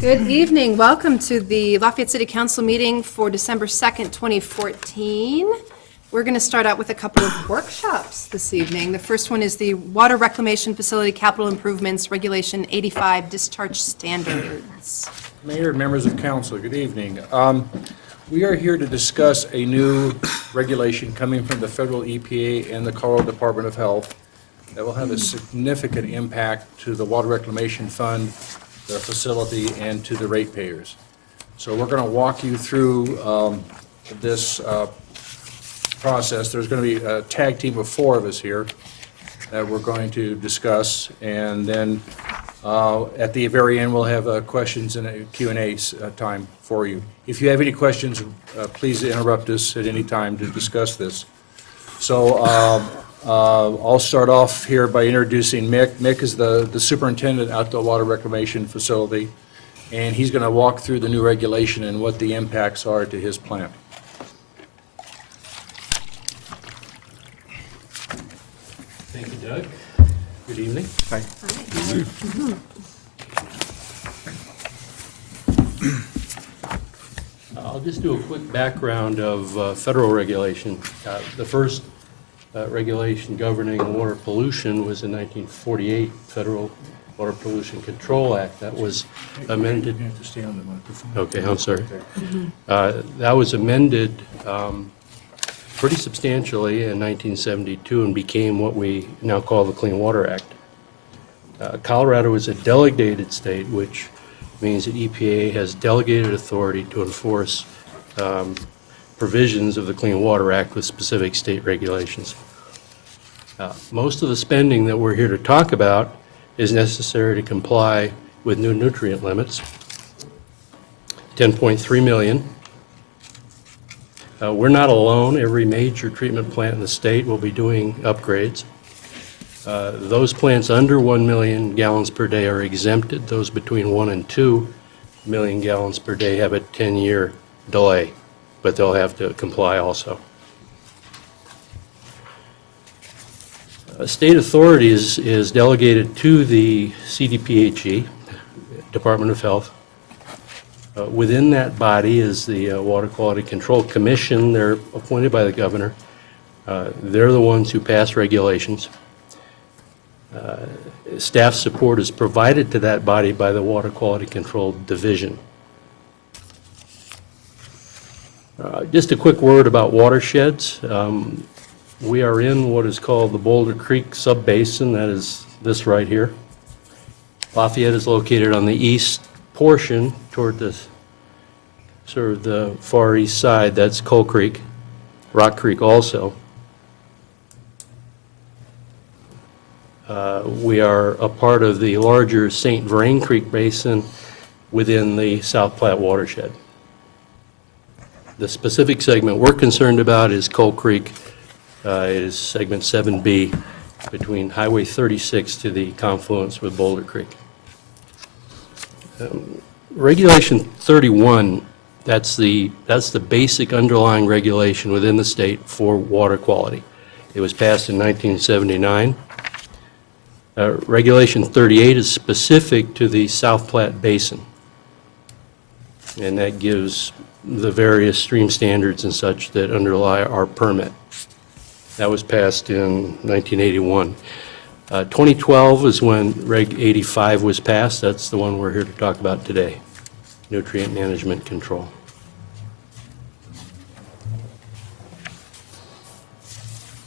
Good evening. Welcome to the Lafayette City Council meeting for December 2nd, 2014. We're going to start out with a couple of workshops this evening. The first one is the Water Reclamation Facility Capital Improvements Regulation 85 Discharge Standards. Mayor and members of council, good evening. We are here to discuss a new regulation coming from the federal EPA and the Colorado Department of Health that will have a significant impact to the Water Reclamation Fund, the facility, and to the ratepayers. So we're going to walk you through this process. There's going to be a tag team of 4 of us here that we're going to discuss, and then at the very end we'll have questions and a Q&A time for you. If you have any questions, please interrupt us at any time to discuss this. So I'll start off here by introducing Mick. Mick is the superintendent at the Water Reclamation Facility, and he's going to walk through the new regulation and what the impacts are to his plant. Thank you, Doug. Good evening. Hi. I'll just do a quick background of federal regulation. The first regulation governing water pollution was in 1948, Federal Water Pollution Control Act. That was amended. You have to stay on the microphone. Okay, I'm sorry. That was amended pretty substantially in 1972 and became what we now call the Clean Water Act. Colorado is a delegated state, which means that EPA has delegated authority to enforce provisions of the Clean Water Act with specific state regulations. Most of the spending that we're here to talk about is necessary to comply with new nutrient limits, $10.3 million. We're not alone. Every major treatment plant in the state will be doing upgrades. Those plants under 1 million gallons per day are exempted. Those between 1 and 2 million gallons per day have a 10-year delay, but they'll have to comply also. State authority is delegated to the CDPHE, Department of Health. Within that body is the Water Quality Control Commission. They're appointed by the governor. They're the ones who pass regulations. Staff support is provided to that body by the Water Quality Control Division. Just a quick word about watersheds. We are in what is called the Boulder Creek Subbasin. That is this right here. Lafayette is located on the east portion toward the sort of the far east side. That's Coal Creek, Rock Creek also. We are a part of the larger St. Vrain Creek Basin within the South Platte watershed. The specific segment we're concerned about is Coal Creek. It is segment 7B between Highway 36 to the confluence with Boulder Creek. Regulation 31, that's the basic underlying regulation within the state for water quality. It was passed in 1979. Regulation 38 is specific to the South Platte Basin, and that gives the various stream standards and such that underlie our permit. That was passed in 1981. 2012 is when Reg 85 was passed. That's the one we're here to talk about today, nutrient management control.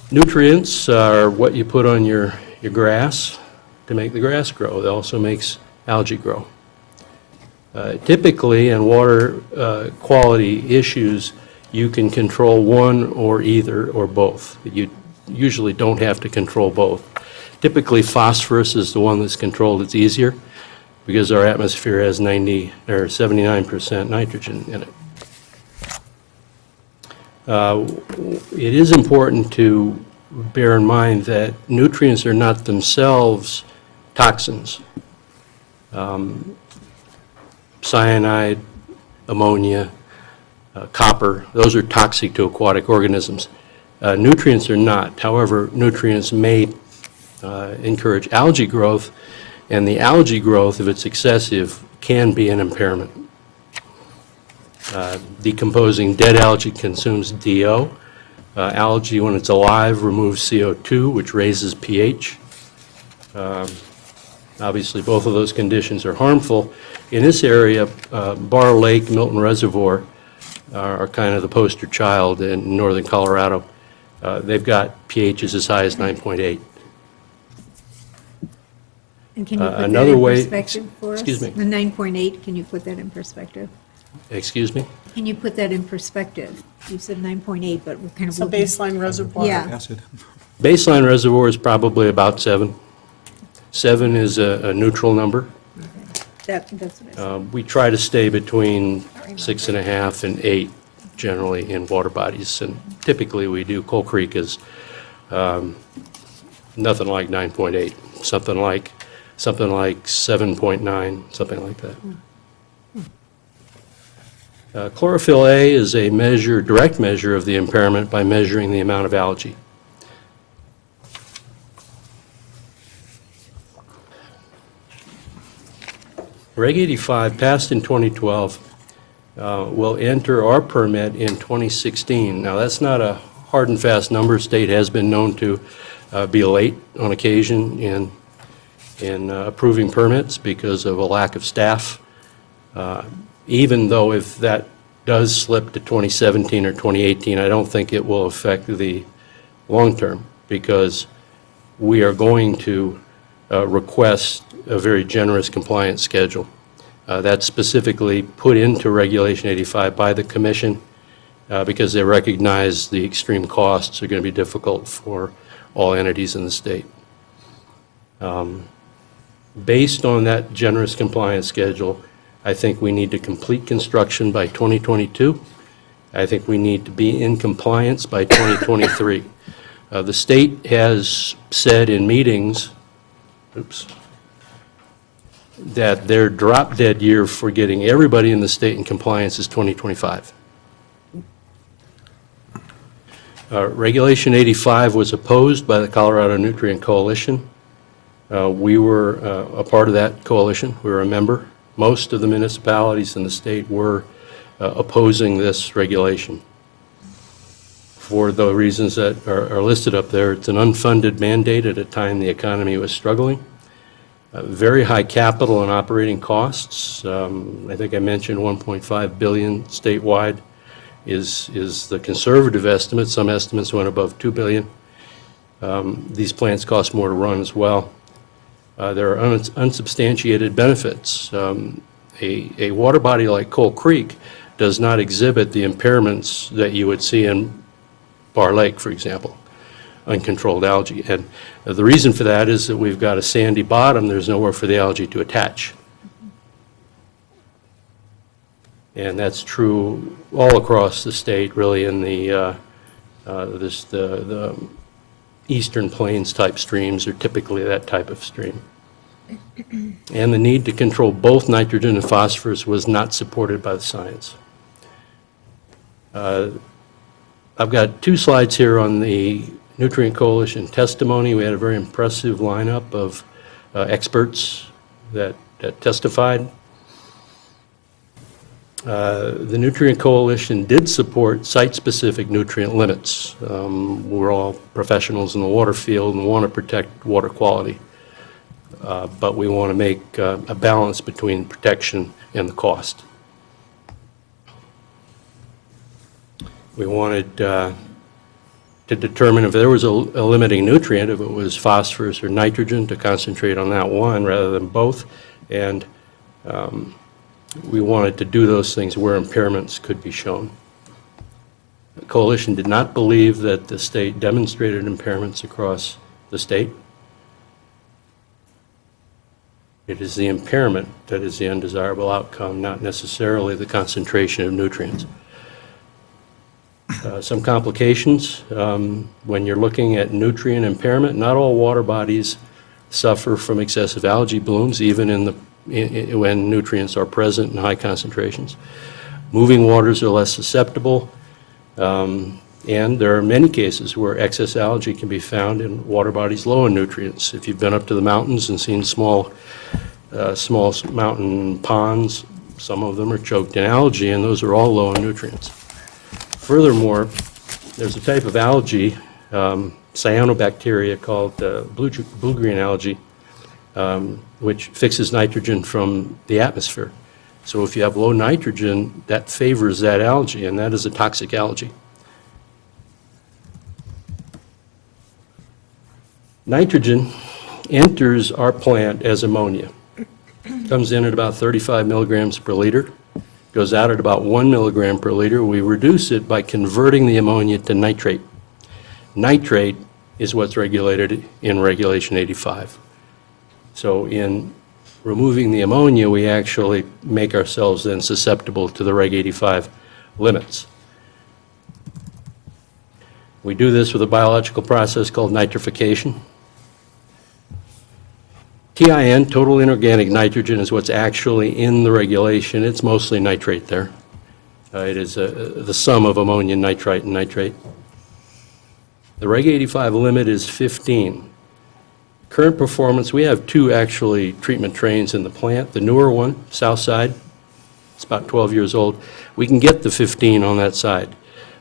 Nutrients are what you put on your grass to make the grass grow. It also makes algae grow. Typically, in water quality issues, you can control one or either or both. You usually don't have to control both. Typically, phosphorus is the one that's controlled. It's easier because our atmosphere has 90 or 79% nitrogen in it. It is important to bear in mind that nutrients are not themselves toxins. Cyanide, ammonia, copper, those are toxic to aquatic organisms. Nutrients are not. However, nutrients may encourage algae growth, and the algae growth, if it's excessive, can be an impairment. Decomposing dead algae consumes DO. Algae, when it's alive, removes CO2, which raises pH. Obviously, both of those conditions are harmful. In this area, Bar Lake, Milton Reservoir are kind of the poster child in northern Colorado. They've got pHs as high as 9.8. And can you put that Another in way- perspective for us? excuse me. The 9.8, can you put that in perspective? Excuse me? Can you put that in perspective? You said 9.8, but we're kind of So looking. baseline reservoir. Yeah, Baseline reservoir is probably about 7. 7 is a neutral number. that's what I said. We try to stay between 6.5 and 8 generally in water bodies, and typically we do. Coal Creek is nothing like 9.8, something like 7.9, something like that. Chlorophyll A is a direct measure of the impairment by measuring the amount of algae. Reg 85, passed in 2012, will enter our permit in 2016. Now, that's not a hard and fast number. State has been known to be late on occasion in approving permits because of a lack of staff. Even though if that does slip to 2017 or 2018, I don't think it will affect the long term, because we are going to request a very generous compliance schedule. That's specifically put into Regulation 85 by the Commission because they recognize the extreme costs are going to be difficult for all entities in the state. Based on that generous compliance schedule, I think we need to complete construction by 2022. I think we need to be in compliance by 2023. The state has said in meetings, that their drop-dead year for getting everybody in the state in compliance is 2025. Regulation 85 was opposed by the Colorado Nutrient Coalition. We were a part of that coalition. We were a member. Most of the municipalities in the state were opposing this regulation for the reasons that are listed up there. It's an unfunded mandate at a time the economy was struggling. Very high capital and operating costs. I think I mentioned 1.5 billion statewide is the conservative estimate. Some estimates went above 2 billion. These plants cost more to run as well. There are unsubstantiated benefits. A water body like Coal Creek does not exhibit the impairments that you would see in Bar Lake, for example, uncontrolled algae. And the reason for that is that we've got a sandy bottom. There's nowhere for the algae to attach. And that's true all across the state, really, in the eastern plains type streams are typically that type of stream. And the need to control both nitrogen and phosphorus was not supported by the science. I've got 2 slides here on the Nutrient Coalition testimony. We had a very impressive lineup of experts that testified. The Nutrient Coalition did support site-specific nutrient limits. We're all professionals in the water field and want to protect water quality. But we want to make a balance between protection and the cost. We wanted to determine if there was a limiting nutrient, if it was phosphorus or nitrogen, to concentrate on that one rather than both. And we wanted to do those things where impairments could be shown. The coalition did not believe that the state demonstrated impairments across the state. It is the impairment that is the undesirable outcome, not necessarily the concentration of nutrients. Some complications. When you're looking at nutrient impairment, not all water bodies suffer from excessive algae blooms, even when nutrients are present in high concentrations. Moving waters are less susceptible, and there are many cases where excess algae can be found in water bodies low in nutrients. If you've been up to the mountains and seen small small mountain ponds. Some of them are choked in algae, and those are all low in nutrients. Furthermore, there's a type of algae, cyanobacteria, called blue-green algae, which fixes nitrogen from the atmosphere. So if you have low nitrogen, that favors that algae, and that is a toxic algae. Nitrogen enters our plant as ammonia. Comes in at about 35 milligrams per liter, goes out at about 1 milligram per liter. We reduce it by converting the ammonia to nitrate. Nitrate is what's regulated in Regulation 85. So in removing the ammonia, we actually make ourselves then susceptible to the Reg 85 limits. We do this with a biological process called nitrification. TIN, total inorganic nitrogen, is what's actually in the regulation. It's mostly nitrate there. It is the sum of ammonia, nitrite, and nitrate. The Reg 85 limit is 15. Current performance, we have two actually treatment trains in the plant. The newer one, south side, it's about 12 years old. We can get the 15 on that side.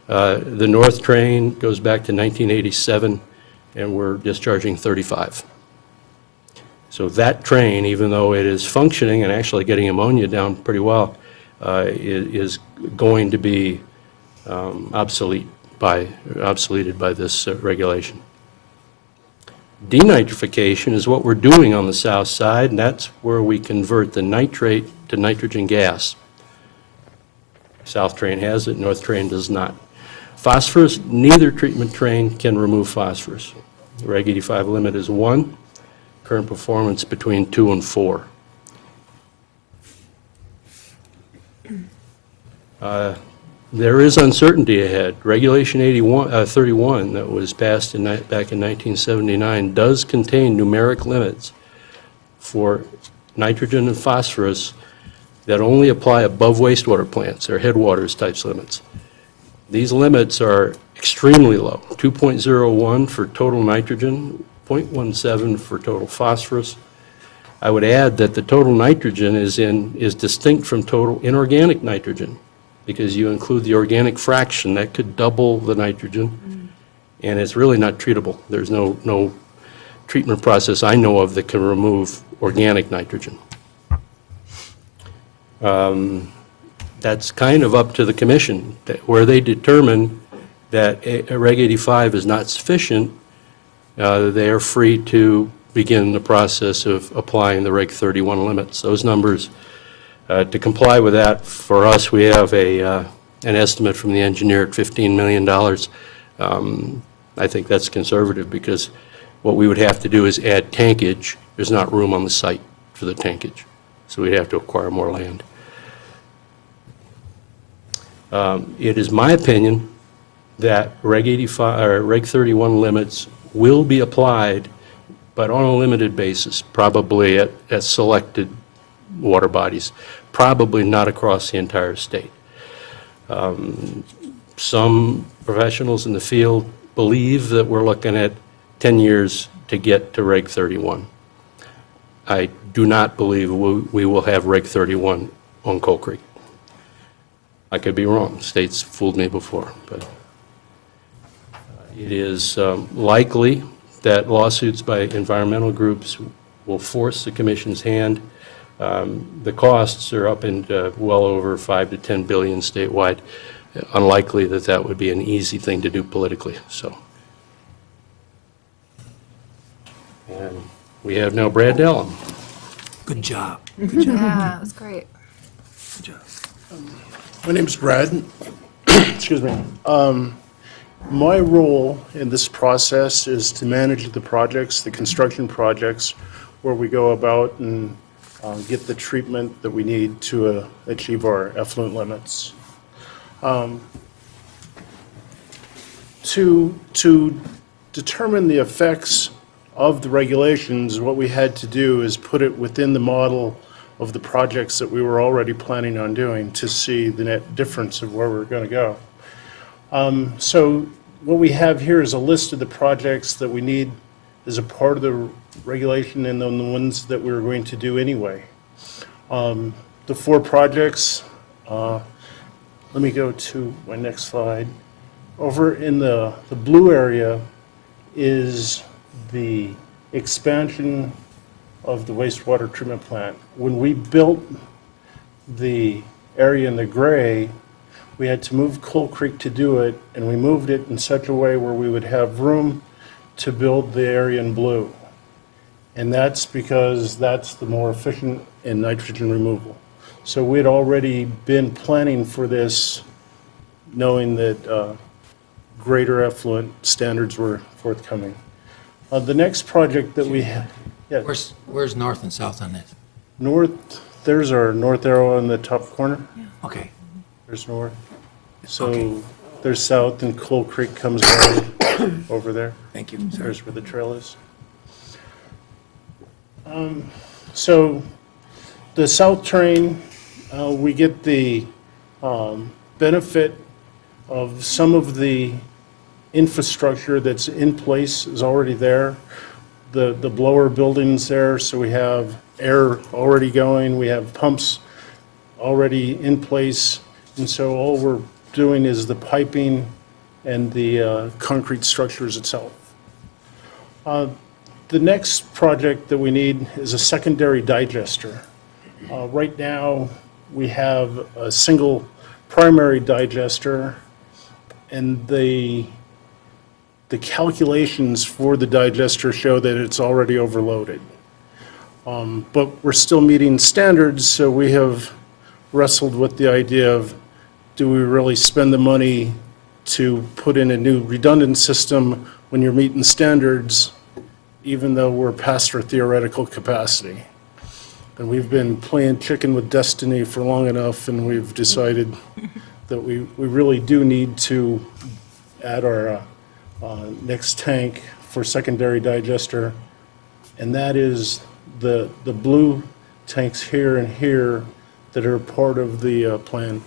The north train goes back to 1987, and we're discharging 35. So that train, even though it is functioning and actually getting ammonia down pretty well, is going to be obsoleted by this regulation. Denitrification is what we're doing on the south side, and that's where we convert the nitrate to nitrogen gas. South train has it, north train does not. Phosphorus, neither treatment train can remove phosphorus. The Reg 85 limit is 1. Current performance between 2 and 4. There is uncertainty ahead. Regulation 31 that was passed back in 1979 does contain numeric limits for nitrogen and phosphorus that only apply above wastewater plants. They're headwaters types limits. These limits are extremely low, 2.01 for total nitrogen, 0.17 for total phosphorus. I would add that the total nitrogen is distinct from total inorganic nitrogen, because you include the organic fraction that could double the nitrogen, and it's really not treatable. There's no treatment process I know of that can remove organic nitrogen. That's kind of up to the commission, where they determine that a Reg 85 is not sufficient. They are free to begin the process of applying the Reg 31 limits. Those numbers, to comply with that, for us, we have an estimate from the engineer at $15 million. I think that's conservative, because what we would have to do is add tankage. There's not room on the site for the tankage, so we'd have to acquire more land. It is my opinion that Reg 85 or Reg 31 limits will be applied, but on a limited basis, probably at selected water bodies, probably not across the entire state. Some professionals in the field believe that we're looking at 10 years to get to Reg 31. I do not believe we will have Reg 31 on Coal Creek. I could be wrong. The state's fooled me before, but it is likely that lawsuits by environmental groups will force the commission's hand. The costs are up into well over 5 to 10 billion statewide. Unlikely that that would be an easy thing to do politically. So, and we have now Brad Dellum. Good job. Yeah, it was great. Good job. My name's Brad. Excuse me. My role in this process is to manage the projects, the construction projects, where we go about and get the treatment that we need to achieve our effluent limits. To determine the effects of the regulations, what we had to do is put it within the model of the projects that we were already planning on doing to see the net difference of where we're going to go. So what we have here is a list of the projects that we need is a part of the regulation and then the ones that we were going to do anyway. The 4 projects, let me go to my next slide. Over in the blue area is the expansion of the wastewater treatment plant. When we built the area in the gray, we had to move Coal Creek to do it, and we moved it in such a way where we would have room to build the area in blue. And that's because that's the more efficient in nitrogen removal. So we'd already been planning for this, knowing that greater effluent standards were forthcoming. The next project that we have, yeah, Where's north and south on this? north, there's our north arrow in the top corner. Okay, There's north. So Okay. there's south, and Coal Creek comes down over there. thank you. Sorry. There's where the trail is. So the south train, we get the benefit of some of the infrastructure that's in place is already there. The blower building's there, so we have air already going, we have pumps already in place, and so all we're doing is the piping and the concrete structures itself. The next project that we need is a secondary digester. Right now, we have a single primary digester, and the calculations for the digester show that it's already overloaded. But we're still meeting standards, so we have wrestled with the idea of, do we really spend the money to put in a new redundant system when you're meeting standards, even though we're past our theoretical capacity? And we've been playing chicken with destiny for long enough, and we've decided that we really do need to add our next tank for secondary digester, and that is the blue tanks here and here that are part of the plan.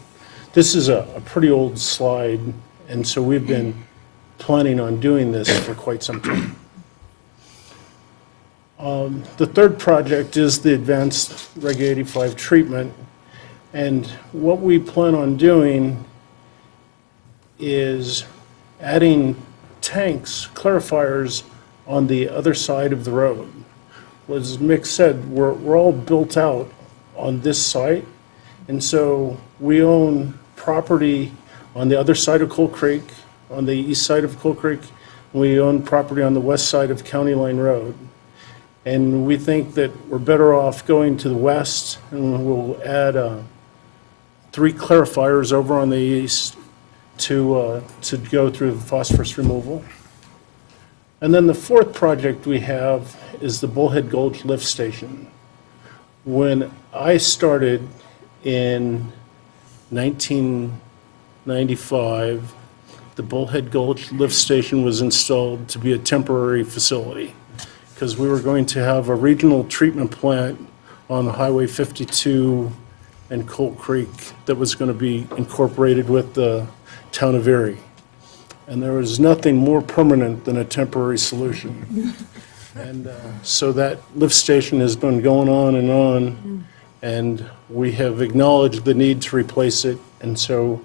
This is a pretty old slide, and so we've been planning on doing this for quite some time. The third project is the advanced Reg 85 treatment, and what we plan on doing is adding tanks, clarifiers on the other side of the road. As Mick said, we're all built out on this site, and so we own property on the other side of Coal Creek, on the east side of Coal Creek. We own property on the west side of County Line Road. And we think that we're better off going to the west, and we'll add 3 clarifiers over on the east to go through the phosphorus removal. And then the fourth project we have is the Bullhead Gulch Lift Station. When I started in 1995, the Bullhead Gulch Lift Station was installed to be a temporary facility, because we were going to have a regional treatment plant on Highway 52 and Coal Creek that was going to be incorporated with the town of Erie. And there was nothing more permanent than a temporary solution. And so that lift station has been going on, and we have acknowledged the need to replace it. And so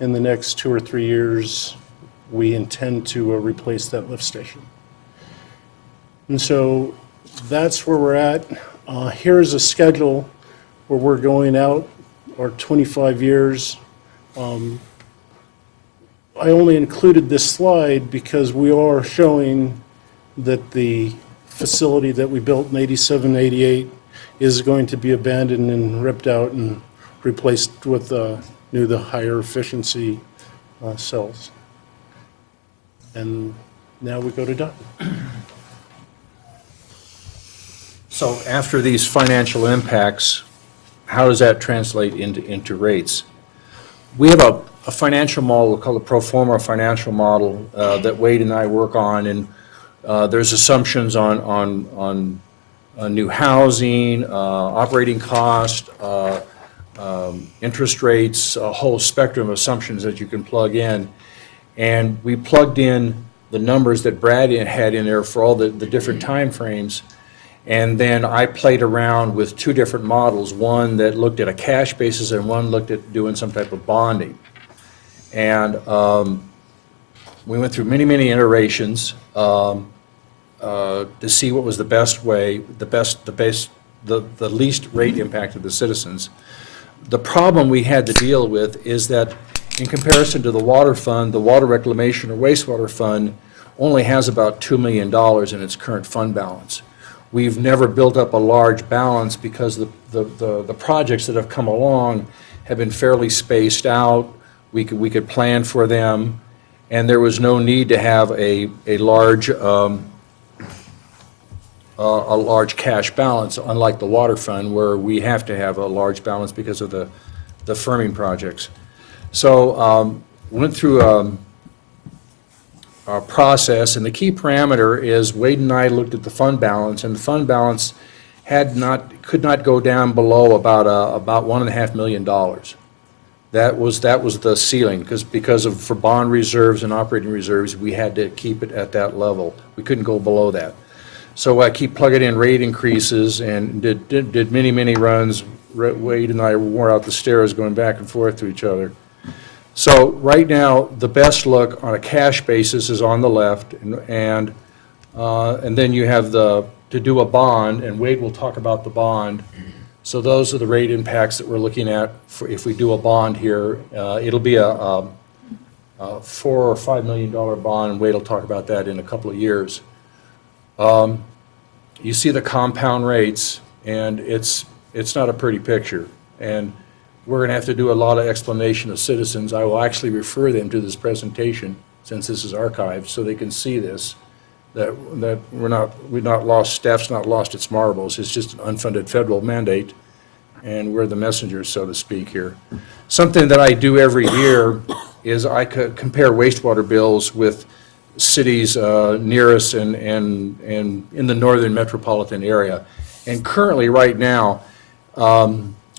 in the next 2 or 3 years, we intend to replace that lift station. And so that's where we're at. Here's a schedule where we're going out, our 25 years. I only included this slide because we are showing that the facility that we built in 87, 88 is going to be abandoned and ripped out and replaced with the higher efficiency cells. And now we go to Doug. So after these financial impacts, how does that translate into rates? We have a financial model called a pro forma financial model that Wade and I work on, and there's assumptions on new housing, operating cost, interest rates, a whole spectrum of assumptions that you can plug in. And we plugged in the numbers that Brad had in there for all the different time frames. And then I played around with two different models, one that looked at a cash basis and one looked at doing some type of bonding. And we went through many, many iterations to see what was the best way, the least rate impact of the citizens. The problem we had to deal with is that in comparison to the water fund, the water reclamation or wastewater fund only has about $2 million in its current fund balance. We've never built up a large balance because the projects that have come along have been fairly spaced out. We could plan for them, and there was no need to have a large cash balance, unlike the water fund, where we have to have a large balance because of the firming projects. So went through a process, and the key parameter is Wade and I looked at the fund balance, and the fund balance could not go down below about $1.5 million. That was the ceiling, because for bond reserves and operating reserves, we had to keep it at that level. We couldn't go below that. So I keep plugging in rate increases and did many, many runs. Wade and I wore out the stairs going back and forth to each other. So right now, the best look on a cash basis is on the left, and then you have to do a bond, and Wade will talk about the bond. So those are the rate impacts that we're looking at for if we do a bond here. It'll be a $4 or $5 million bond, and Wade will talk about that in a couple of years. You see the compound rates, and it's not a pretty picture. And we're going to have to do a lot of explanation of citizens. I will actually refer them to this presentation, since this is archived, so they can see this, that we've not lost, staff's not lost its marbles. It's just an unfunded federal mandate, and we're the messengers, so to speak, here. Something that I do every year is I compare wastewater bills with cities near us and in the northern metropolitan area. And currently, right now,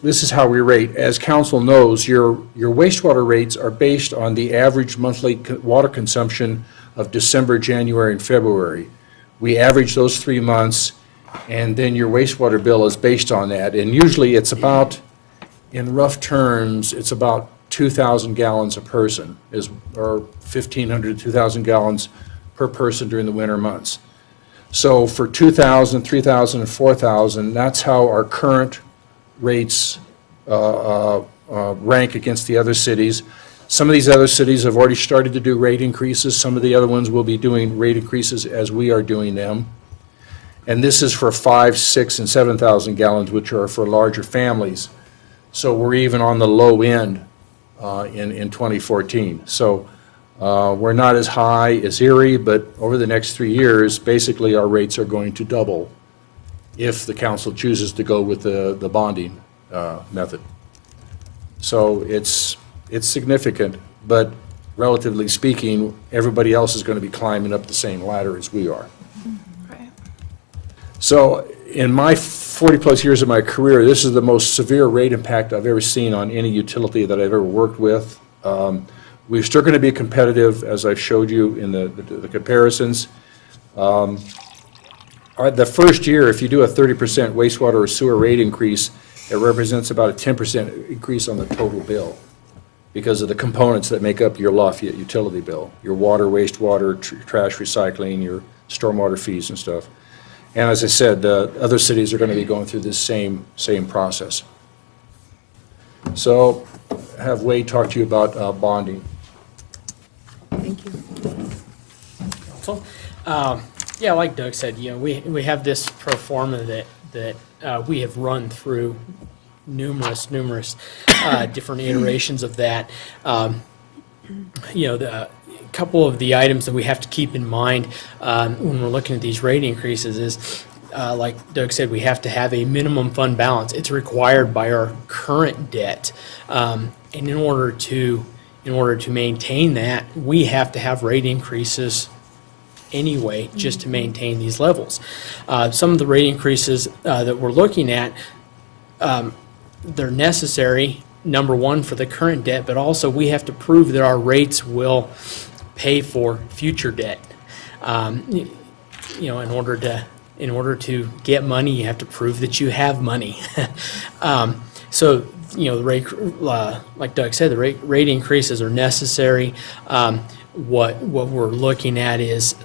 this is how we rate. As council knows, your wastewater rates are based on the average monthly water consumption of December, January, and February. We average those 3 months, and then your wastewater bill is based on that. And usually it's about, in rough terms, it's about 2,000 gallons a person, or 1,500 to 2,000 gallons per person during the winter months. So for 2,000, 3,000, and 4,000, that's how our current rates rank against the other cities. Some of these other cities have already started to do rate increases. Some of the other ones will be doing rate increases as we are doing them. And this is for 5, 6, and 7,000 gallons, which are for larger families. So we're even on the low end in 2014. So we're not as high as Erie, but over the next 3 years, basically our rates are going to double if the council chooses to go with the bonding method. So it's significant, but relatively speaking, everybody else is going to be climbing up the same ladder as we are. Right. So in my 40-plus years of my career, this is the most severe rate impact I've ever seen on any utility that I've ever worked with. We're still going to be competitive, as I showed you in the comparisons. The first year, if you do a 30% wastewater or sewer rate increase, it represents about a 10% increase on the total bill because of the components that make up your Lafayette utility bill, your water, wastewater, trash recycling, your stormwater fees and stuff. And as I said, other cities are going to be going through this same process. So have Wade talk to you about bonding. Thank you. Council. Yeah, like Doug said, we have this pro forma that we have run through numerous different iterations of that. The couple of the items that we have to keep in mind when we're looking at these rate increases is, like Doug said, we have to have a minimum fund balance. It's required by our current debt, and in order to maintain that, we have to have rate increases anyway, just to maintain these levels. Some of the rate increases that we're looking at, they're necessary, number one, for the current debt, but also we have to prove that our rates will pay for future debt. In order to get money, you have to prove that you have money. So, the rate, like Doug said, the rate increases are necessary. What we're looking at is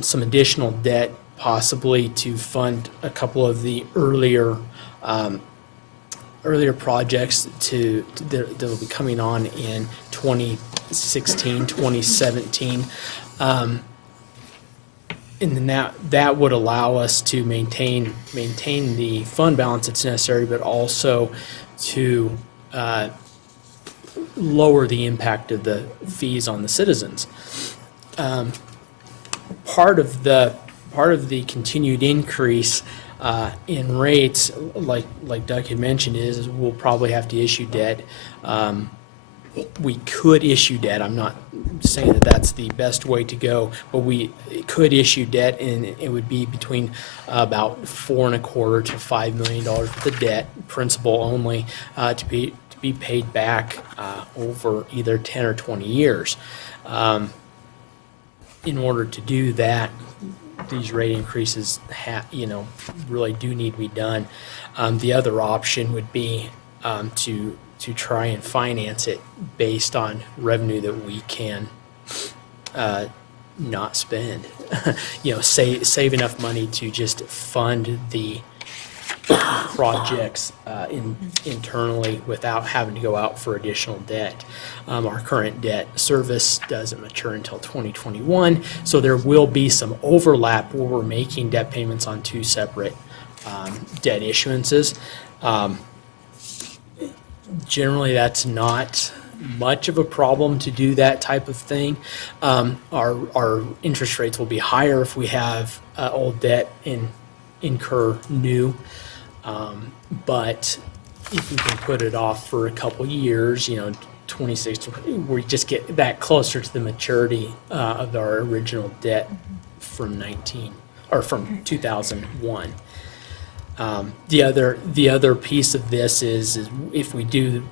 some additional debt, possibly to fund a couple of the earlier projects that will be coming on in 2016, 2017. And then that would allow us to maintain the fund balance that's necessary, but also to lower the impact of the fees on the citizens. Part of the continued increase in rates, like Doug had mentioned, is we'll probably have to issue debt. We could issue debt. I'm not saying that that's the best way to go, but we could issue debt, and it would be between about $4.25 to $5 million worth of debt, principal only, to be paid back over either 10 or 20 years. In order to do that, these rate increases really do need to be done. The other option would be to try and finance it based on revenue that we can not spend. Save enough money to just fund the projects internally without having to go out for additional debt. Our current debt service doesn't mature until 2021, so there will be some overlap where we're making debt payments on two separate debt issuances. Generally, that's not much of a problem to do that type of thing. Our interest rates will be higher if we have old debt incur new. But if we can put it off for a couple years, 26, we just get that closer to the maturity of our original debt from 2001. The other piece of this is if we do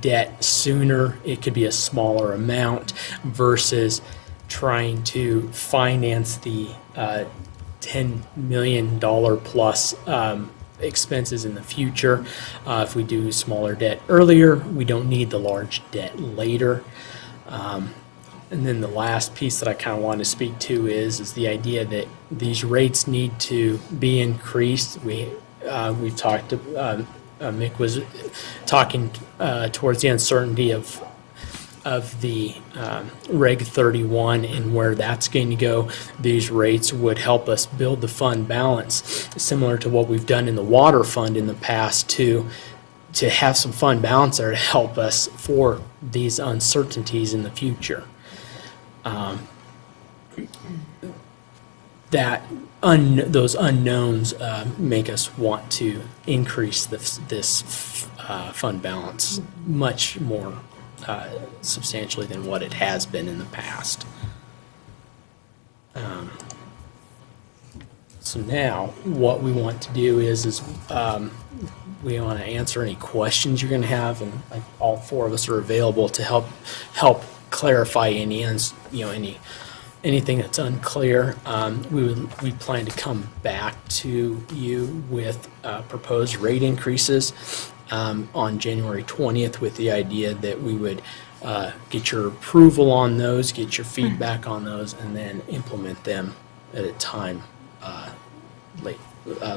debt sooner, it could be a smaller amount versus trying to finance the $10 million plus expenses in the future. If we do smaller debt earlier, we don't need the large debt later. And then the last piece that I kind of want to speak to is the idea that these rates need to be increased. We've talked. Mick was talking towards the uncertainty of the Reg 31 and where that's going to go. These rates would help us build the fund balance, similar to what we've done in the water fund in the past, to have some fund balance there to help us for these uncertainties in the future. Those unknowns make us want to increase this fund balance much more substantially than what it has been in the past. So now what we want to do is we want to answer any questions you're going to have, and all four of us are available to help clarify anything that's unclear. We plan to come back to you with proposed rate increases on January 20th, with the idea that we would get your approval on those, get your feedback on those, and then implement them at a time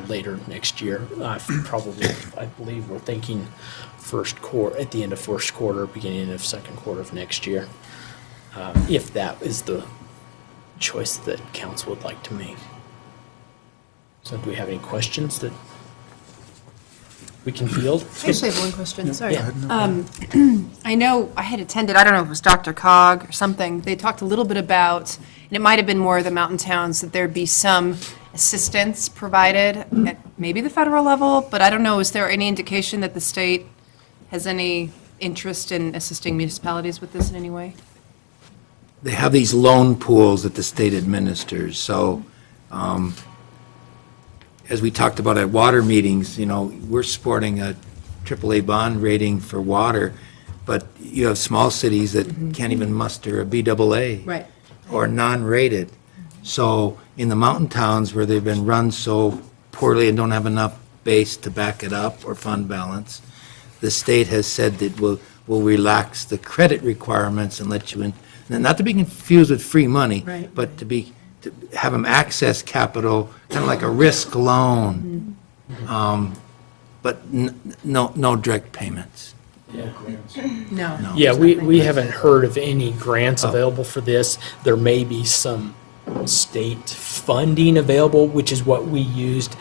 later next year. Probably, I believe we're thinking at the end of first quarter, beginning of second quarter of next year, if that is the choice that council would like to make. So do we have any questions that we can field? I actually have one question, sorry. Yeah. I know I had attended, I don't know if it was Dr. Cog or something, they talked a little bit about, and it might have been more of the mountain towns, that there'd be some assistance provided at maybe the federal level, but I don't know, is there any indication that the state has any interest in assisting municipalities with this in any way? They have these loan pools that the state administers, so as we talked about at water meetings, we're supporting a AAA bond rating for water, but you have small cities that can't even muster a BAA. Right. Or non-rated. So in the mountain towns where they've been run so poorly and don't have enough base to back it up or fund balance, the state has said that will relax the credit requirements and let you in, not to be confused with free money, Right. but to have them access capital, kind of like a risk loan, but no direct payments. No. Yeah, we haven't heard of any grants available for this. There may be some state funding available, which is what we used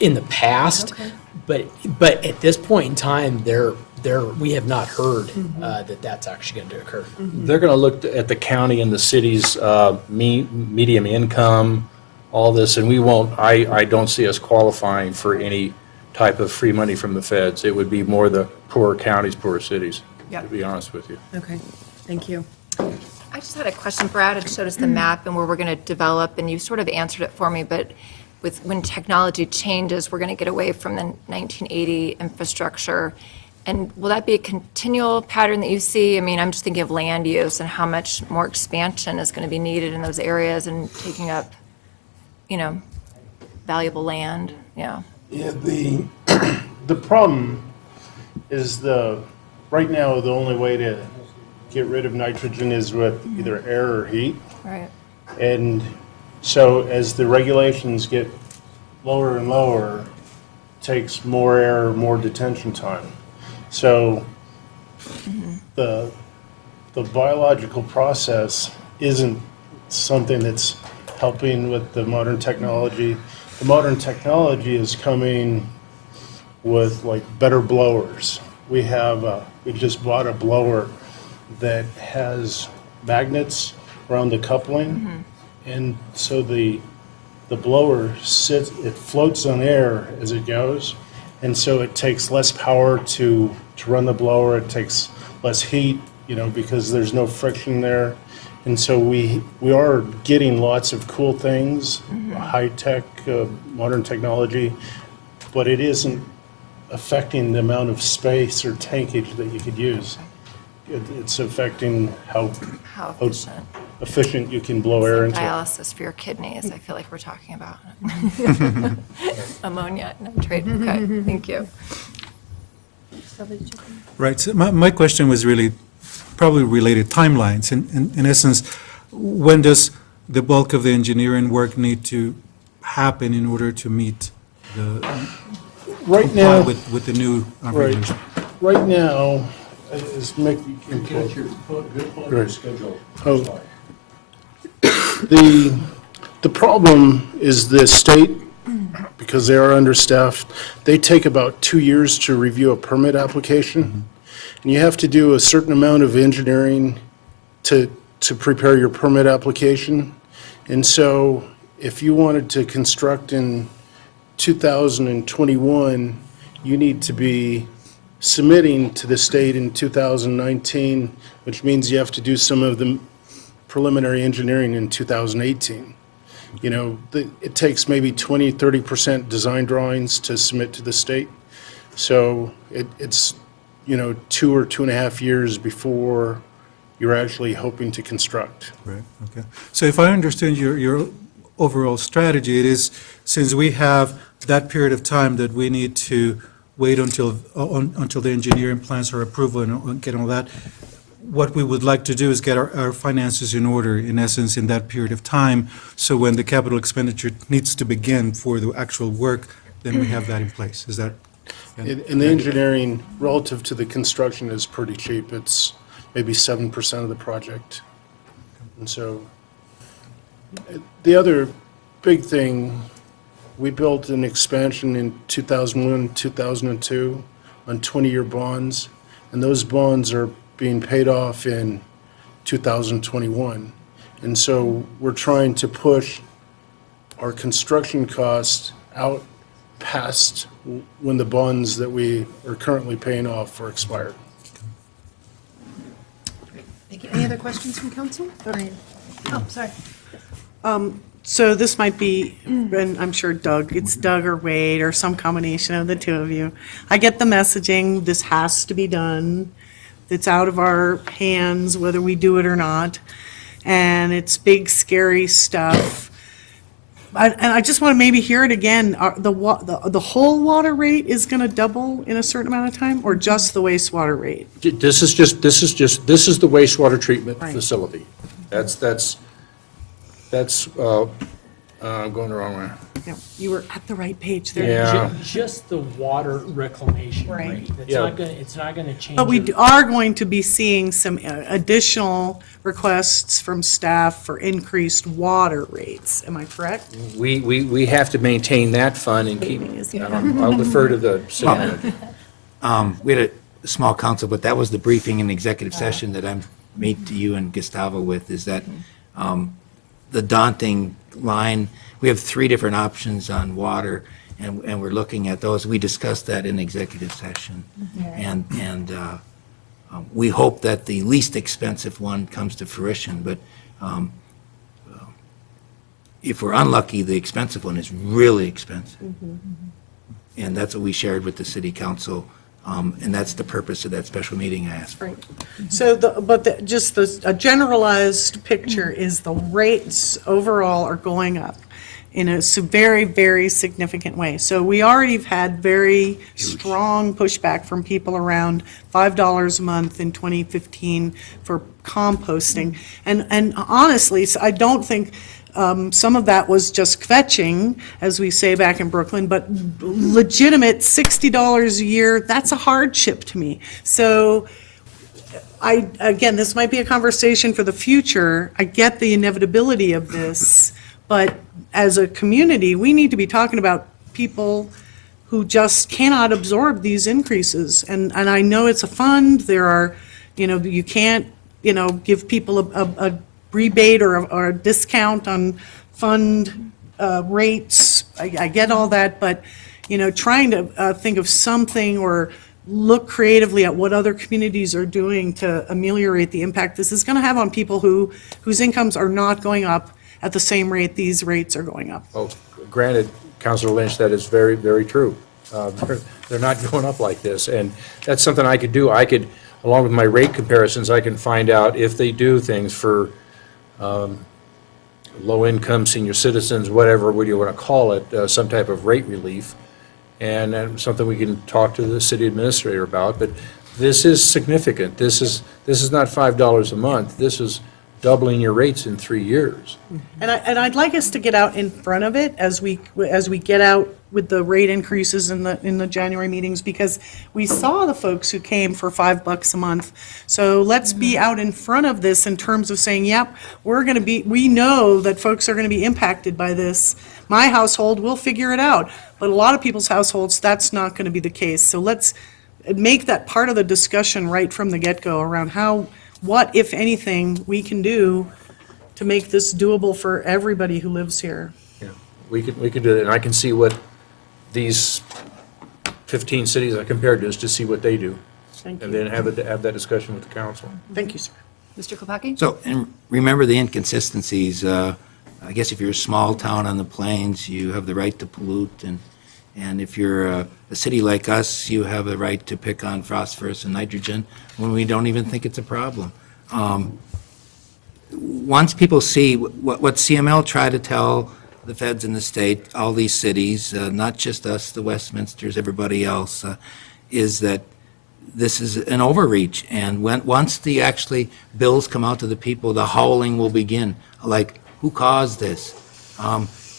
in the past. Okay. But at this point in time, we have not heard that that's actually going to occur. They're going to look at the county and the city's medium income, all this, and we won't, I don't see us qualifying for any type of free money from the feds. It would be more the poorer counties, poorer cities, to Yep. be honest with you. Okay, thank you. I just had a question. Brad had showed us the map and where we're going to develop, and you sort of answered it for me, but when technology changes, we're going to get away from the 1980 infrastructure. And will that be a continual pattern that you see? I mean, I'm just thinking of land use and how much more expansion is going to be needed in those areas and taking up, valuable land, yeah. Yeah, the problem is right now, the only way to get rid of nitrogen is with either air or heat. Right. And so as the regulations get lower and lower, it takes more air, more detention time. So the biological process isn't something that's helping with the modern technology. The modern technology is coming with like better blowers. We just bought a blower that has magnets around the coupling, and so the blower it floats on air as it goes, and so it takes less power to run the blower. It takes less heat, because there's no friction there, and so we are getting lots of cool things, high tech, modern technology, but it isn't affecting the amount of space or tankage that you could use. It's affecting how How efficient. efficient you can blow air into it. Dialysis for your kidneys, I feel like we're talking about. Ammonia, nitrate, okay, thank you. Right, so my question was really probably related timelines. In essence, when does the bulk of the engineering work need to happen in order to meet Right comply now, with the new right, regulation? right now, is Mickey. Oh. The problem is the state, because they are understaffed, they take about 2 years to review a permit application. And you have to do a certain amount of engineering to prepare your permit application. And so if you wanted to construct in 2021, you need to be submitting to the state in 2019, which means you have to do some of the preliminary engineering in 2018. It takes maybe 20, 30% design drawings to submit to the state. So it's 2 or 2.5 years before you're actually hoping to construct. Right, okay. So if I understand your overall strategy, it is, since we have that period of time that we need to wait until the engineering plans are approved and get all that, what we would like to do is get our finances in order, in essence, in that period of time, so when the capital expenditure needs to begin for the actual work, then we have that in place. Is that? And the engineering relative to the construction is pretty cheap. It's maybe 7% of the project. And so the other big thing, we built an expansion in 2001, 2002 on 20-year bonds, and those bonds are being paid off in 2021. And so we're trying to push our construction costs out past when the bonds that we are currently paying off are expired. Thank you. Any other questions from council? Oh, sorry. So this might be, and I'm sure it's Doug or Wade or some combination of the two of you. I get the messaging, this has to be done. It's out of our hands whether we do it or not. And it's big, scary stuff. And I just want to maybe hear it again, the whole water rate is going to double in a certain amount of time, or just the wastewater rate? This is the wastewater treatment Right. facility. I'm going the wrong way. Yeah, you were at the right page there. Yeah. Just the water reclamation Right. rate. Yeah. It's not gonna change. But we are going to be seeing some additional requests from staff for increased water rates. Am I correct? We have to maintain that fund and keep, I'll defer to the city manager. We had a small council, but that was the briefing and executive session that I'm made to you and Gustavo with, is that the daunting line, we have 3 different options on water, and we're looking at those. We discussed that in executive session. And we hope that the least expensive one comes to fruition, but if we're unlucky, the expensive one is really expensive. And that's what we shared with the city council, and that's the purpose of that special meeting I asked for. Right. So, a generalized picture is the rates overall are going up in a very, very significant way. So we already have had very strong pushback from people around $5 a month in 2015 for composting. And honestly, so I don't think some of that was just kvetching, as we say back in Brooklyn, but legitimate $60 a year, that's a hardship to me. So again, this might be a conversation for the future. I get the inevitability of this, but as a community, we need to be talking about people who just cannot absorb these increases. And I know it's a fund, there are, you can't, give people a rebate or a discount on fund rates. I get all that, but, trying to think of something or look creatively at what other communities are doing to ameliorate the impact this is going to have on people whose incomes are not going up at the same rate these rates are going up. Oh, granted, Councilor Lynch, that is very, very true. They're not going up like this, and that's something I could do. I could, along with my rate comparisons, I can find out if they do things for low-income senior citizens, whatever you want to call it, some type of rate relief, and something we can talk to the city administrator about. But this is significant. This is not $5 a month. This is doubling your rates in 3 years. And I'd like us to get out in front of it as we get out with the rate increases in the January meetings, because we saw the folks who came for $5 a month. So let's be out in front of this in terms of saying, yep, we know that folks are going to be impacted by this. My household will figure it out, but a lot of people's households, that's not going to be the case. So let's make that part of the discussion right from the get-go around what, if anything, we can do to make this doable for everybody who lives here. Yeah, we could do it, and I can see what these 15 cities I compared to, to see what they do. Thank And you. then have that discussion with the council. Thank you, sir. Mr. Kopacki? So, and remember the inconsistencies. I guess if you're a small town on the plains, you have the right to pollute, and if you're a city like us, you have the right to pick on phosphorus and nitrogen when we don't even think it's a problem. Once people see what CML tried to tell the feds in the state, all these cities, not just us, the Westminsters, everybody else, is that this is an overreach. And once the actually bills come out to the people, the howling will begin. Like, who caused this?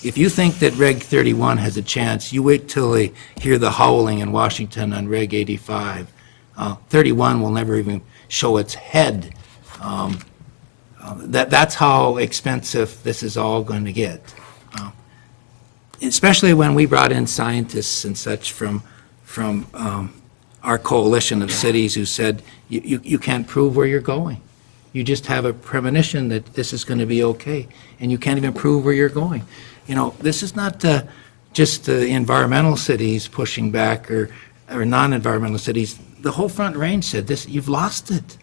If you think that Reg 31 has a chance, you wait till they hear the howling in Washington on Reg 85. 31 will never even show its head. That's how expensive this is all going to get. Especially when we brought in scientists and such from our coalition of cities who said, you can't prove where you're going. You just have a premonition that this is going to be okay, and you can't even prove where you're going. This is not just the environmental cities pushing back or non-environmental cities. The whole Front Range said this, you've lost it.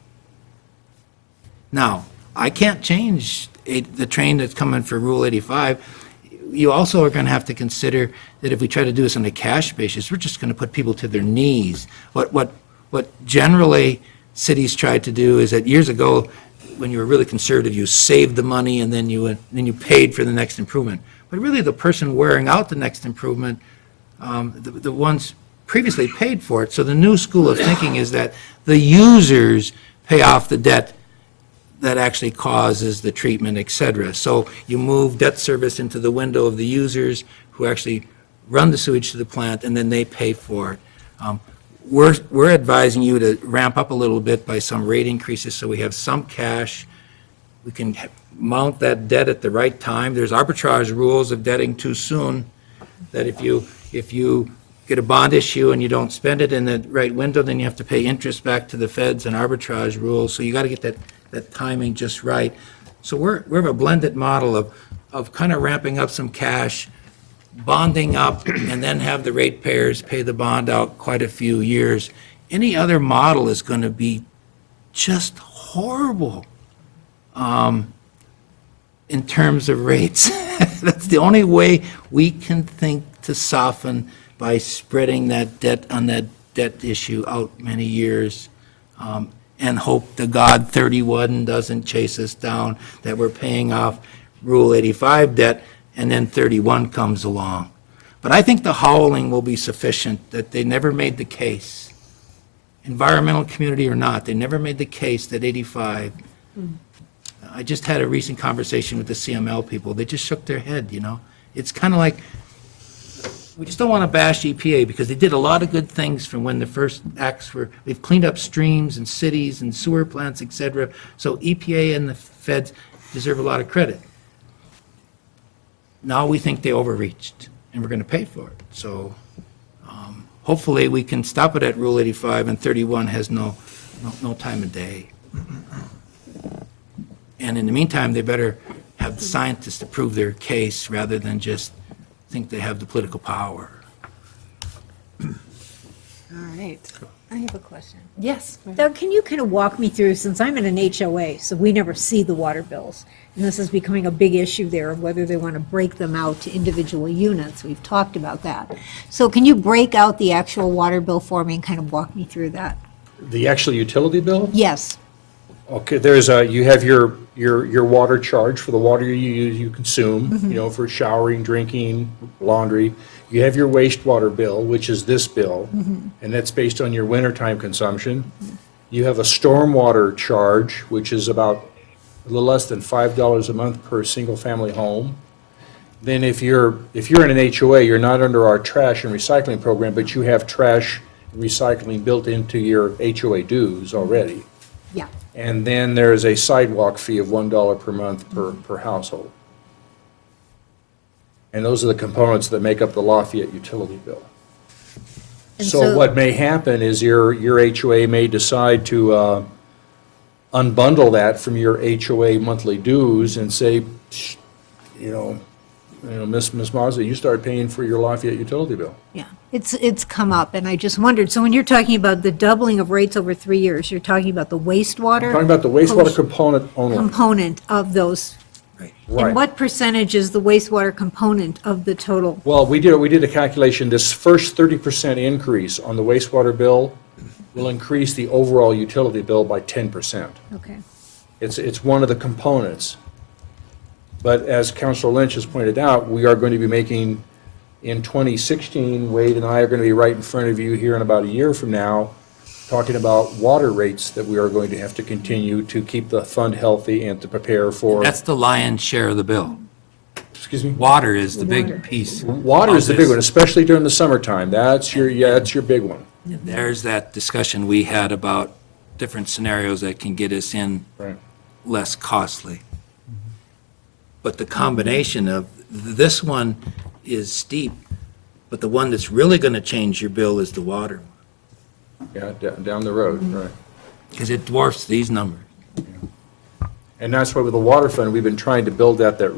Now, I can't change the train that's coming for Rule 85. You also are going to have to consider that if we try to do this on a cash basis, we're just going to put people to their knees. What generally cities tried to do is that years ago, when you were really conservative, you saved the money and then you paid for the next improvement. But really, the person wearing out the next improvement, the ones previously paid for it. So the new school of thinking is that the users pay off the debt that actually causes the treatment, et cetera. So you move debt service into the window of the users who actually run the sewage to the plant, and then they pay for it. We're advising you to ramp up a little bit by some rate increases so we have some cash. We can mount that debt at the right time. There's arbitrage rules of debting too soon, that if you get a bond issue and you don't spend it in the right window, then you have to pay interest back to the feds and arbitrage rules. So you got to get that timing just right. So we have a blended model of kind of ramping up some cash, bonding up, and then have the ratepayers pay the bond out quite a few years. Any other model is going to be just horrible in terms of rates. That's the only way we can think to soften, by spreading that debt on that debt issue out many years, and hope to God 31 doesn't chase us down, that we're paying off Rule 85 debt, and then 31 comes along. But I think the howling will be sufficient, that they never made the case, environmental community or not, they never made the case that 85. I just had a recent conversation with the CML people. They just shook their head, you know. It's kind of like, we just don't want to bash EPA because they did a lot of good things from when the first acts were, they've cleaned up streams and cities and sewer plants, et cetera. So EPA and the feds deserve a lot of credit. Now we think they overreached, and we're going to pay for it. So hopefully we can stop it at Rule 85, and 31 has no time of day. And in the meantime, they better have the scientists to prove their case rather than just think they have the political power. All right. I have a question. Yes. Doug, can you kind of walk me through, since I'm in an HOA, so we never see the water bills, and this is becoming a big issue there, of whether they want to break them out to individual units. We've talked about that. So can you break out the actual water bill for me and kind of walk me through that? The actual utility bill? Yes. Okay, you have your water charge for the water you use, you consume, you know, for showering, drinking, laundry. You have your wastewater bill, which is this bill, and that's based on your wintertime consumption. You have a stormwater charge, which is about a little less than $5 a month per single-family home. Then if you're in an HOA, you're not under our trash and recycling program, but you have trash and recycling built into your HOA dues already. Yeah. And then there is a sidewalk fee of $1 per month per household. And those are the components that make up the Lafayette utility bill. And So what may happen is your HOA may decide to unbundle that from your HOA monthly dues and say, you know, Miss Mazza, you start paying for your Lafayette utility bill. Yeah, it's come up, and I just wondered, so when you're talking about the doubling of rates over 3 years, you're talking about the wastewater? Talking about the wastewater component only. Component of those. Right. And what percentage is the wastewater component of the total? Well, we did a calculation. This first 30% increase on the wastewater bill will increase the overall utility bill by 10%. Okay. It's one of the components. But as Councilor Lynch has pointed out, we are going to be making, in 2016, Wade and I are going to be right in front of you here in about a year from now, talking about water rates that we are going to have to continue to keep the fund healthy and to prepare for. That's the lion's share of the bill. Excuse me? Water is the big piece. Water is the big one, especially during the summertime. That's your big one. There's that discussion we had about different scenarios that can get us in Right. less costly. But the combination of, this one is steep, but the one that's really going to change your bill is the water, Yeah, down the road, right. because it dwarfs these numbers. And that's why with the water fund, we've been trying to build out that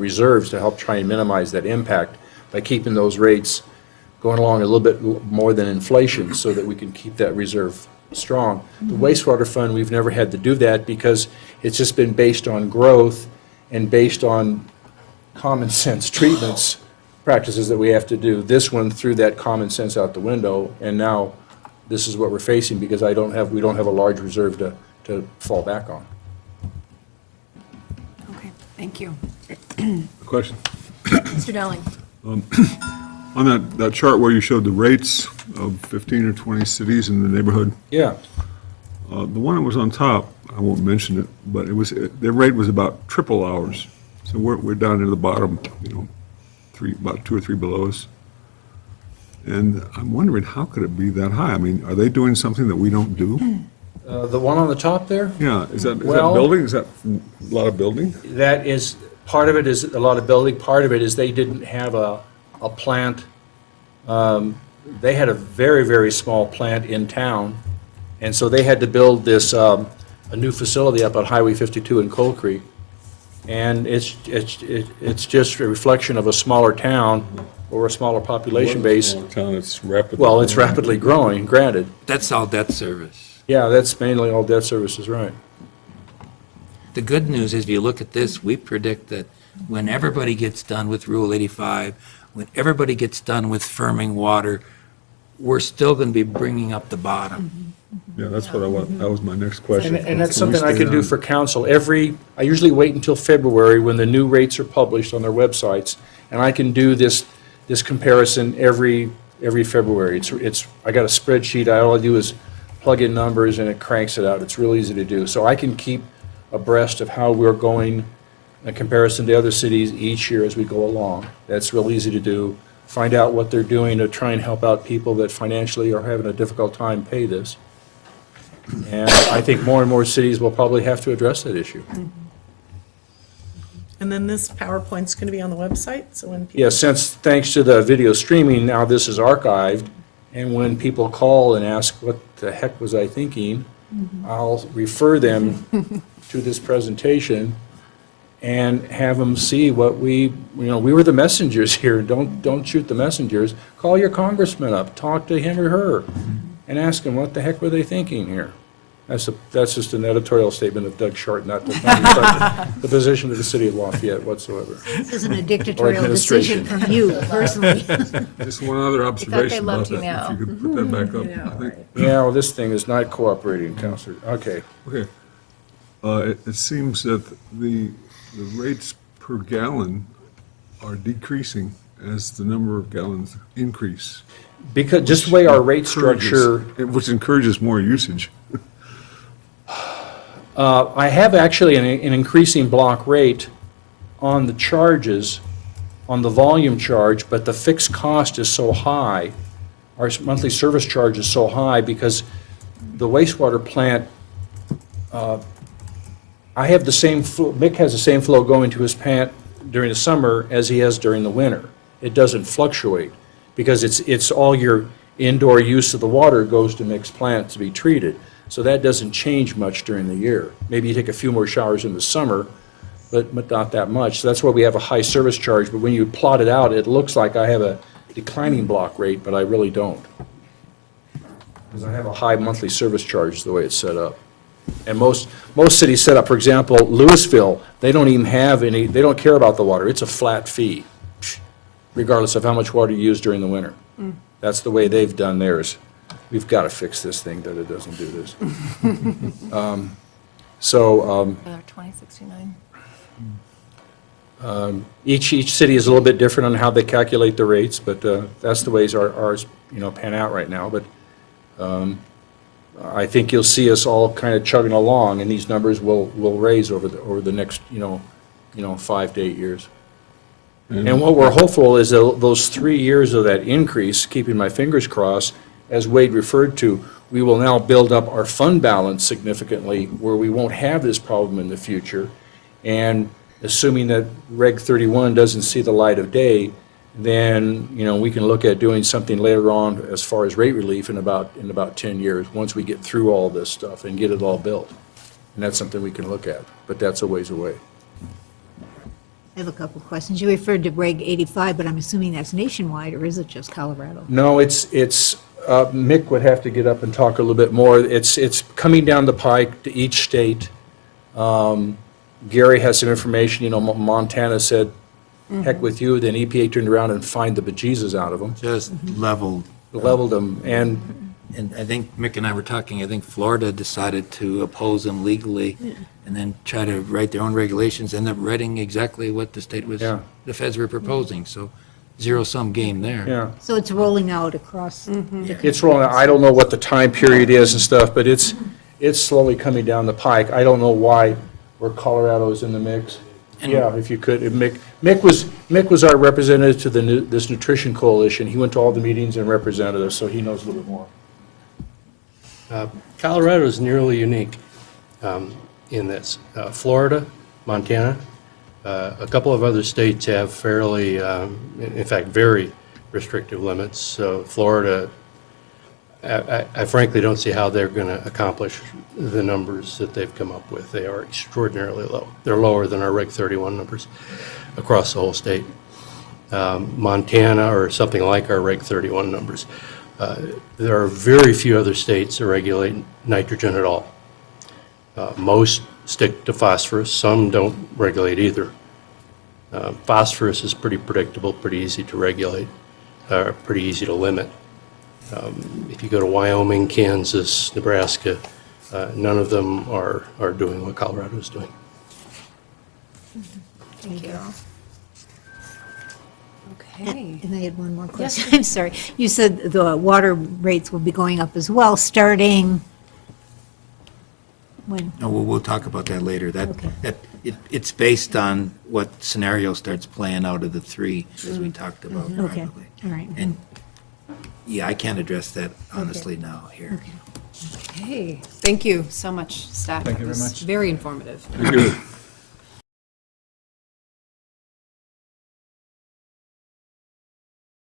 reserves to help try and minimize that impact by keeping those rates going along a little bit more than inflation so that we can keep that reserve strong. The wastewater fund, we've never had to do that because it's just been based on growth and based on common sense treatments, practices that we have to do. This one threw that common sense out the window, and now this is what we're facing because we don't have a large reserve to fall back on. Okay, thank you. Question? Mr. Dowling? On that chart where you showed the rates of 15 or 20 cities in the neighborhood, Yeah, the one that was on top, I won't mention it, but their rate was about triple ours. So we're down near the bottom, about 2 or 3 below us. And I'm wondering, how could it be that high? I mean, are they doing something that we don't do? the one on the top there? Yeah, is that Well- building? Is that a lot of building? That is, part of it is a lot of building, part of it is they didn't have a plant. They had a very, very small plant in town, and so they had to build this, a new facility up on Highway 52 in Coal Creek. And it's just a reflection of a smaller town or a smaller population base. Town, it's rapidly. Well, it's rapidly growing, granted. That's all debt service. Yeah, that's mainly all debt services, right. The good news is, if you look at this, we predict that when everybody gets done with Rule 85, when everybody gets done with firming water, we're still going to be bringing up the bottom. Yeah, that's what I want, that was my next question. And that's Can we something I stay can do on- for council. I usually wait until February when the new rates are published on their websites, and I can do this comparison every February. I got a spreadsheet, all I do is plug in numbers and it cranks it out. It's real easy to do. So I can keep abreast of how we're going in comparison to other cities each year as we go along. That's real easy to do. Find out what they're doing to try and help out people that financially are having a difficult time pay this. And I think more and more cities will probably have to address that issue. And then this PowerPoint's going to be on the website, so when people. Yeah, thanks to the video streaming, now this is archived, and when people call and ask, what the heck was I thinking, I'll refer them to this presentation and have them see what we were the messengers here. Don't shoot the messengers. Call your congressman up, talk to him or her, and ask them, what the heck were they thinking here? That's just an editorial statement of Doug Short, not the position of the city of Lafayette whatsoever. This isn't a dictatorial decision administration. from you personally. Just one other observation about loved you that, now. if you could put that back up. I think. Yeah, well, this thing is not cooperating, Counselor. Okay. Okay. It seems that the rates per gallon are decreasing as the number of gallons increase. Because, just the way our rate structure, Which encourages more usage. I have actually an increasing block rate on the charges, on the volume charge, but the fixed cost is so high, our monthly service charge is so high because the wastewater plant, I have the same, Mick has the same flow going to his plant during the summer as he has during the winter. It doesn't fluctuate because it's all your indoor use of the water goes to Mick's plant to be treated. So that doesn't change much during the year. Maybe you take a few more showers in the summer, but not that much. So that's why we have a high service charge, but when you plot it out, it looks like I have a declining block rate, but I really don't. Because I have a high monthly service charge the way it's set up. And most cities set up, for example, Louisville, they don't even have any, they don't care about the water. It's a flat fee, regardless of how much water you use during the winter. That's the way they've done theirs. We've got to fix this thing that it doesn't do this. So 2069. each city is a little bit different on how they calculate the rates, but that's the ways ours pan out right now. But I think you'll see us all kind of chugging along, and these numbers will raise over the next 5 to 8 years. And what we're hopeful is that those 3 years of that increase, keeping my fingers crossed, as Wade referred to, we will now build up our fund balance significantly where we won't have this problem in the future. And assuming that Reg 31 doesn't see the light of day, then, we can look at doing something later on as far as rate relief in about 10 years, once we get through all this stuff and get it all built. And that's something we can look at, but that's a ways away. I have a couple of questions. You referred to Reg 85, but I'm assuming that's nationwide, or is it just Colorado? No, it's Mick would have to get up and talk a little bit more. It's coming down the pike to each state. Gary has some information, Montana said, heck with you, then EPA turned around and fined the bejesus out of them. Just leveled. Leveled them, and And I think Mick and I were talking, I think Florida decided to oppose them legally and then try to write their own regulations, end up writing exactly what the state was, Yeah. the feds were proposing, so zero-sum game there. Yeah. So it's rolling out across the It's rolling, I don't know what the time period is and stuff, but it's slowly coming down the pike. I don't know why, where Colorado's in the mix. Yeah, if you could, Mick was our representative to this nutrition coalition. He went to all the meetings and represented us, so he knows a little bit more. Colorado is nearly unique in this. Florida, Montana, a couple of other states have fairly, in fact, very restrictive limits. So Florida, I frankly don't see how they're going to accomplish the numbers that they've come up with. They are extraordinarily low. They're lower than our Reg 31 numbers across the whole state. Montana, or something like our Reg 31 numbers. There are very few other states that regulate nitrogen at all. Most stick to phosphorus. Some don't regulate either. Phosphorus is pretty predictable, pretty easy to regulate, pretty easy to limit. If you go to Wyoming, Kansas, Nebraska, none of them are doing what Colorado is doing. Thank you. Okay. And I had one more question. I'm sorry. You said the water rates will be going up as well, starting when? No, we'll talk about that later. Okay. It's based on what scenario starts playing out of the three, as we talked about Okay, privately. all right. And, yeah, I can't address that honestly now here. Okay, thank you so much, staff. Thank you It very was much. Very informative. Thank you.